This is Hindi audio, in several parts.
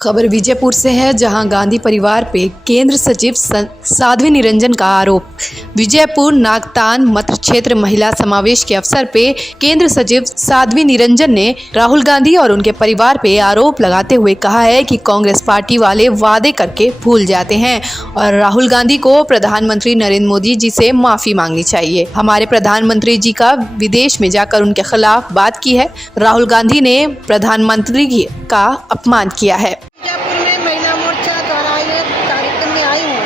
खबर विजयपुर से है, जहां गांधी परिवार पे केंद्र सचिव साध्वी निरंजन का आरोप। विजयपुर नागतान मत क्षेत्र महिला समावेश के अवसर पे केंद्र सचिव साध्वी निरंजन ने राहुल गांधी और उनके परिवार पे आरोप लगाते हुए कहा है कि कांग्रेस पार्टी वाले वादे करके भूल जाते हैं और राहुल गांधी को प्रधानमंत्री नरेंद्र मोदी जी से माफी मांगनी चाहिए। हमारे प्रधानमंत्री जी का विदेश में जाकर उनके खिलाफ बात की है। राहुल गांधी ने प्रधानमंत्री का अपमान किया है। बीजापुर में महिला मोर्चा द्वारा आयोजित कार्यक्रम में आई हूँ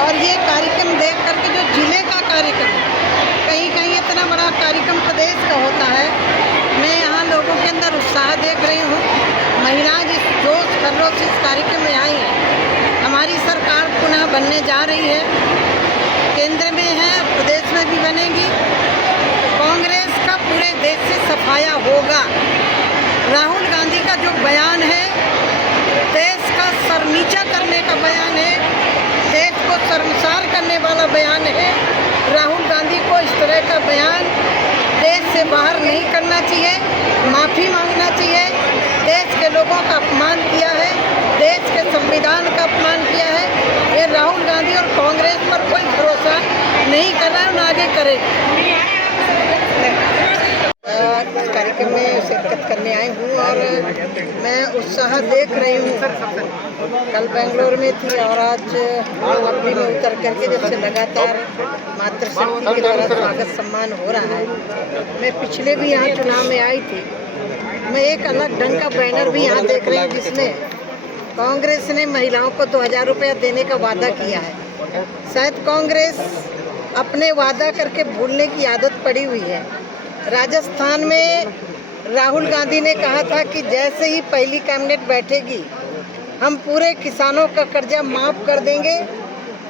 और ये कार्यक्रम देख करके जो जिले का कार्यक्रम कहीं कहीं इतना बड़ा कार्यक्रम प्रदेश का होता है, मैं यहाँ लोगों के अंदर उत्साह देख रही हूँ। महिलाएं जिस जोश खरोश से इस कार्यक्रम में आई हैं। हमारी सरकार पुनः बनने जा रही है, केंद्र में है, प्रदेश में भी बनेगी। कांग्रेस का पूरे देश से सफाया होगा। राहुल गांधी का जो बयान है, देश का सर नीचा करने का बयान है, देश को शर्मसार करने वाला बयान है। राहुल गांधी को इस तरह का बयान देश से बाहर नहीं करना चाहिए, माफ़ी मांगना चाहिए। देश के लोगों का अपमान किया है, देश के संविधान का अपमान किया है। ये राहुल गांधी और कांग्रेस पर कोई भरोसा नहीं कर रहा है, उन्हें आगे करेगा। इस कार्यक्रम में शिरकत करने आई हूँ और मैं उत्साह देख रही हूँ। कल बेंगलोर में थी और आज दिल्ली में उतर करके जब से लगातार मातृशक्ति के द्वारा स्वागत सम्मान हो रहा है। मैं पिछले भी यहाँ चुनाव में आई थी। मैं एक अलग ढंग का बैनर भी यहाँ देख रही हूँ जिसमें कांग्रेस ने महिलाओं को 2000 रुपया देने का वादा किया है। शायद कांग्रेस अपने वादा करके भूलने की आदत पड़ी हुई है। राजस्थान में राहुल गांधी ने कहा था कि जैसे ही पहली कैबिनेट बैठेगी हम पूरे किसानों का कर्जा माफ़ कर देंगे।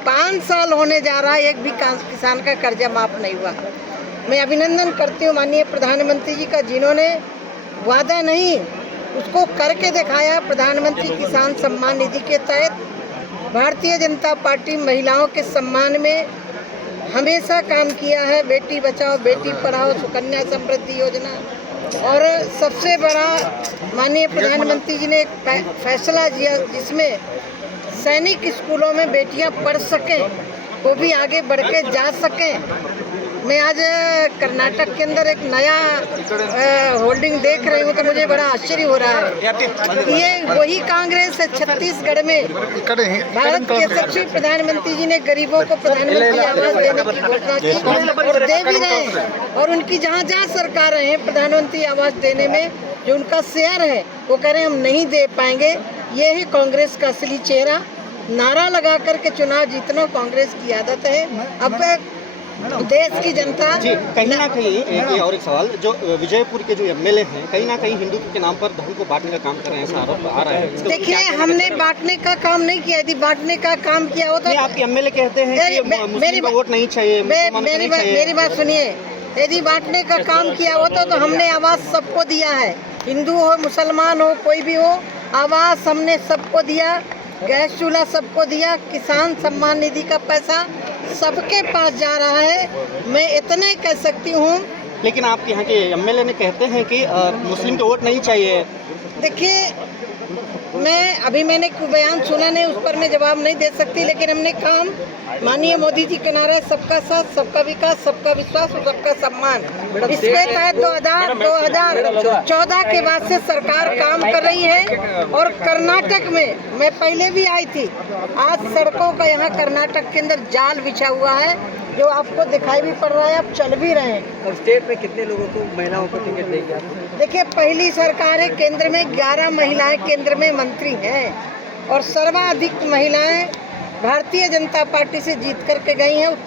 5 साल होने जा रहा है, एक भी किसान का कर्जा माफ़ नहीं हुआ। मैं अभिनंदन करती हूँ माननीय प्रधानमंत्री जी का, जिन्होंने वादा नहीं उसको करके दिखाया। प्रधानमंत्री किसान सम्मान निधि के तहत भारतीय जनता पार्टी महिलाओं के सम्मान में हमेशा काम किया है। बेटी बचाओ बेटी पढ़ाओ, सुकन्या समृद्धि योजना, और सबसे बड़ा माननीय प्रधानमंत्री जी ने एक फैसला किया जिसमें सैनिक स्कूलों में बेटियां पढ़ सकें, वो भी आगे बढ़ के जा सकें। मैं आज कर्नाटक के अंदर एक नया होल्डिंग देख रही हूँ तो मुझे बड़ा आश्चर्य हो रहा है। ये वही कांग्रेस है। छत्तीसगढ़ में भारत के यशस्वी प्रधानमंत्री जी ने गरीबों को प्रधानमंत्री आवास देने की घोषणा की और दे भी रहे हैं। और उनकी जहाँ जहाँ सरकारें हैं प्रधानमंत्री आवास देने में जो उनका शेयर है वो कह रहे हैं हम नहीं दे पाएंगे। ये है कांग्रेस का असली चेहरा। नारा लगा करके चुनाव जीतना कांग्रेस की आदत है। अब देश की जनता जी कहीं ना कहीं एक सवाल, जो विजयपुर के जो एमएलए हैं कहीं ना कहीं हिंदुत्व के नाम पर धर्म को बांटने का काम कर रहे हैं, ऐसा आरोप आ रहा है। देखिए, हमने बांटने का काम नहीं किया। यदि बांटने का काम किया होता तो आपके एमएलए कहते हैं कि मुस्लिम को वोट नहीं चाहिए, मेरी बात सुनिए। यदि बांटने का काम किया होता तो हमने आवास सबको दिया है, हिंदू हो मुसलमान हो कोई भी हो, आवास हमने सबको दिया, गैस चूल्हा सबको दिया, किसान सम्मान निधि का पैसा सबके पास जा रहा है। मैं इतना ही कह सकती हूँ। लेकिन आपके यहाँ के एमएलए ने कहते हैं कि मुस्लिम को वोट नहीं चाहिए। देखिए, मैंने बयान सुना नहीं, उस पर मैं जवाब नहीं दे सकती। लेकिन हमने काम माननीय मोदी जी के नारा सबका साथ सबका विकास सबका विश्वास और सबका सम्मान, इसके तहत 2014 के बाद से सरकार काम कर रही है। और कर्नाटक में मैं पहले भी आई थी। आज सड़कों का यहाँ कर्नाटक के अंदर जाल बिछा हुआ है जो आपको दिखाई भी पड़ रहा है, आप चल भी रहे हैं। और स्टेट में कितने लोगों को, महिलाओं को टिकट देगी? देखिए, पहली सरकार है केंद्र में, 11 महिलाएं केंद्र में मंत्री हैं और सर्वाधिक महिलाएं भारतीय जनता पार्टी से जीत करके गई हैं।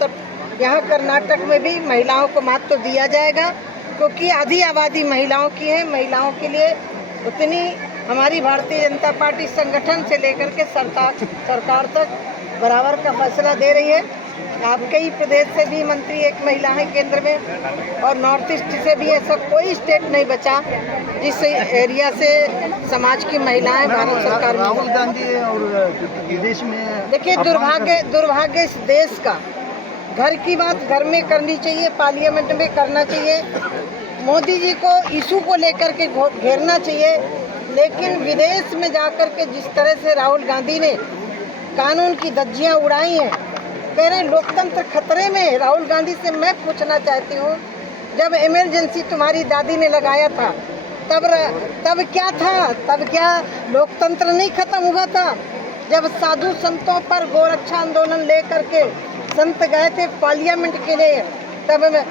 यहाँ कर्नाटक में भी महिलाओं को महत्व दिया जाएगा क्योंकि आधी आबादी महिलाओं की है। महिलाओं के लिए उतनी हमारी भारतीय जनता पार्टी संगठन से लेकर के सरकार तक बराबर का फैसला दे रही है। आपके ही प्रदेश से भी मंत्री एक महिला है केंद्र में, और नॉर्थ ईस्ट से भी ऐसा कोई स्टेट नहीं बचा जिस एरिया से समाज की महिलाएं भारत सरकार में। राहुल गांधी और विदेश में देखिए, दुर्भाग्य इस देश का। घर की बात घर में करनी चाहिए, पार्लियामेंट में करना चाहिए। मोदी जी को इशू को लेकर के घेरना चाहिए। लेकिन विदेश में जाकर के जिस तरह से राहुल गांधी ने कानून की धज्जियां उड़ाई हैं, कह रहे लोकतंत्र खतरे में। राहुल गांधी से मैं पूछना चाहती हूँ, जब इमरजेंसी तुम्हारी दादी ने लगाया था तब क्या था? तब क्या लोकतंत्र नहीं खत्म हुआ था? जब साधु संतों पर गोरक्षा आंदोलन लेकर के संत गए थे पार्लियामेंट के लिए, तब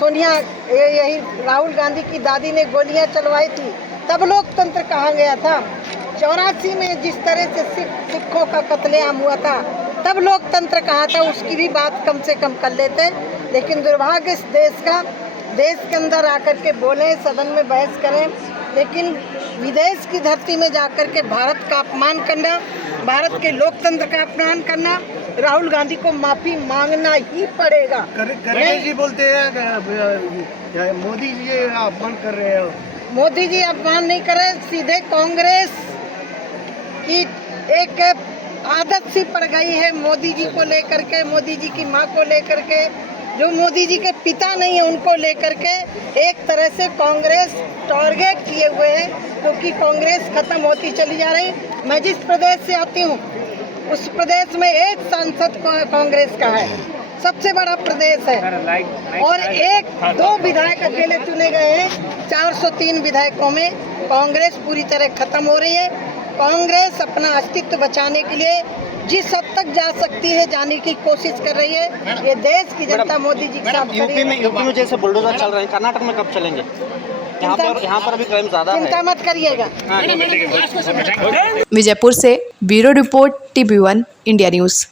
सोनिया यही राहुल गांधी की दादी ने गोलियां चलवाई थी, तब लोकतंत्र कहाँ गया था? 84 में जिस तरह से सिखों का कत्लेआम हुआ था, तब लोकतंत्र कहाँ था? उसकी भी बात कम से कम कर लेते। लेकिन दुर्भाग्य इस देश के अंदर आकर के बोले, सदन में बहस करें, लेकिन विदेश की धरती में जाकर के भारत का अपमान करना, भारत के लोकतंत्र का अपमान करना, राहुल गांधी को माफी मांगना ही पड़ेगा। खड़गे जी बोलते हैं मोदी जी अपमान कर रहे हैं। मोदी जी अपमान नहीं कर रहे, सीधे कांग्रेस की एक आदत सी पड़ गई है मोदी जी को लेकर के, मोदी जी की माँ को लेकर के, जो मोदी जी के पिता नहीं है उनको लेकर के एक तरह से कांग्रेस टारगेट किए हुए है, क्योंकि कांग्रेस खत्म होती चली जा रही। मैं जिस प्रदेश से आती हूँ उस प्रदेश में एक सांसद कांग्रेस का है, सबसे बड़ा प्रदेश है, और 1-2 विधायक अकेले चुने गए हैं। 403 विधायकों में कांग्रेस पूरी तरह खत्म हो रही है। कांग्रेस अपना अस्तित्व बचाने के लिए जिस हद तक जा सकती है जाने की कोशिश कर रही है। ये देश की जनता मोदी जी के साथ यूपी में जैसे बुलडोजर चल रहे हैं, कर्नाटक में कब चलेंगे? यहाँ पर अभी क्राइम ज्यादा है। चिंता मत करिएगा। विजयपुर से bureau report, TV1 India news.